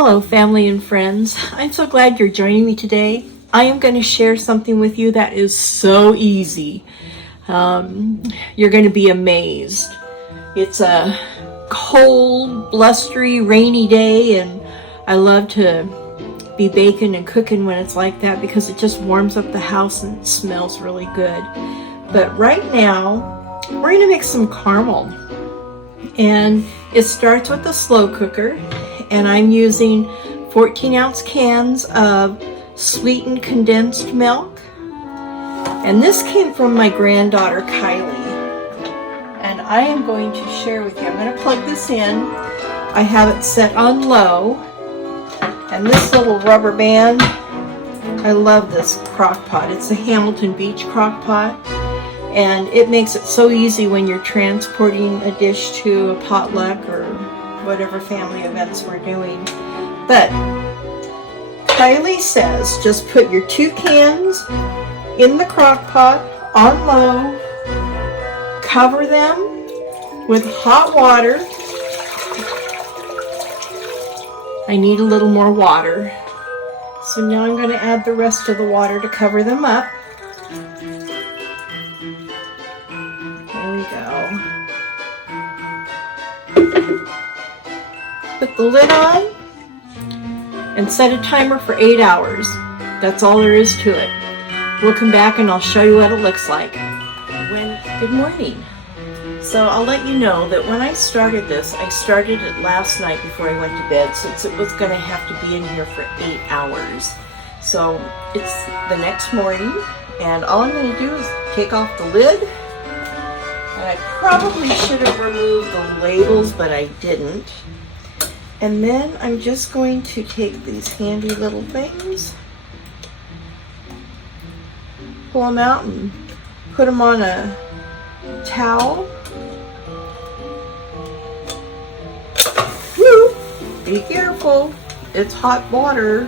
Hello, family and friends. I'm so glad you're joining me today. I am going to share something with you that is so easy. You're going to be amazed. It's a cold, blustery, rainy day, and I love to be baking and cooking when it's like that because it just warms up the house and it smells really good. But right now, we're going to make some caramel. And it starts with a slow cooker. And I'm using 14-ounce cans of sweetened condensed milk. And this came from my granddaughter, Kiley. And I am going to share with you. I'm going to plug this in. I have it set on low. And this little rubber band, I love this crock pot. It's a Hamilton Beach crock pot. And it makes it so easy when you're transporting a dish to a potluck or whatever family events we're doing. But Kiley says just put your 2 cans in the crock pot on low, cover them with hot water. I need a little more water. So now I'm going to add the rest of the water to cover them up. There we go. Put the lid on and set a timer for 8 hours. That's all there is to it. We'll come back and I'll show you what it looks like. Good morning. So I'll let you know that when I started this, I started it last night before I went to bed since it was going to have to be in here for 8 hours. So it's the next morning and all I'm going to do is take off the lid. And I probably should have removed the labels, but I didn't. And then I'm just going to take these handy little things, pull them out and put them on a towel. Woo! Be careful, it's hot water.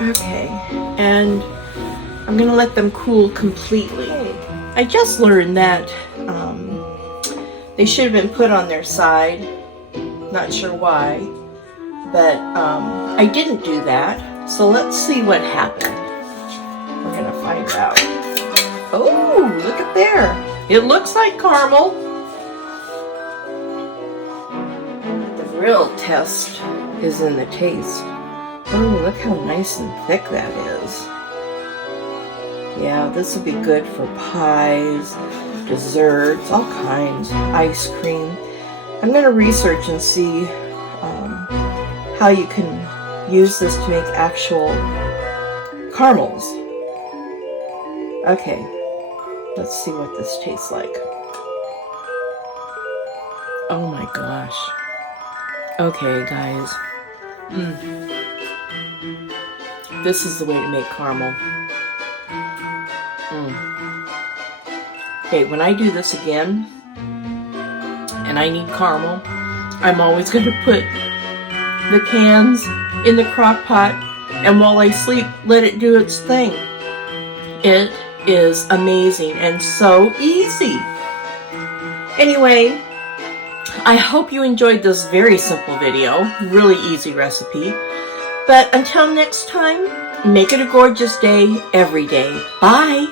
Okay, and I'm gonna let them cool completely. I just learned that they should have been put on their side. Not sure why, but I didn't do that. So let's see what happened. We're gonna find out. Oh, look at there. It looks like caramel. The real test is in the taste. Oh, look how nice and thick that is. Yeah, this would be good for pies, desserts, all kinds, ice cream. I'm going to research and see how you can use this to make actual caramels. Okay, let's see what this tastes like. Oh my gosh. Okay, guys. This is the way to make caramel. Okay, when I do this again, and I need caramel, I'm always going to put the cans in the crock pot, and while I sleep, let it do its thing. It is amazing and so easy. Anyway, I hope you enjoyed this very simple video, really easy recipe. But until next time, make it a gorgeous day every day. Bye!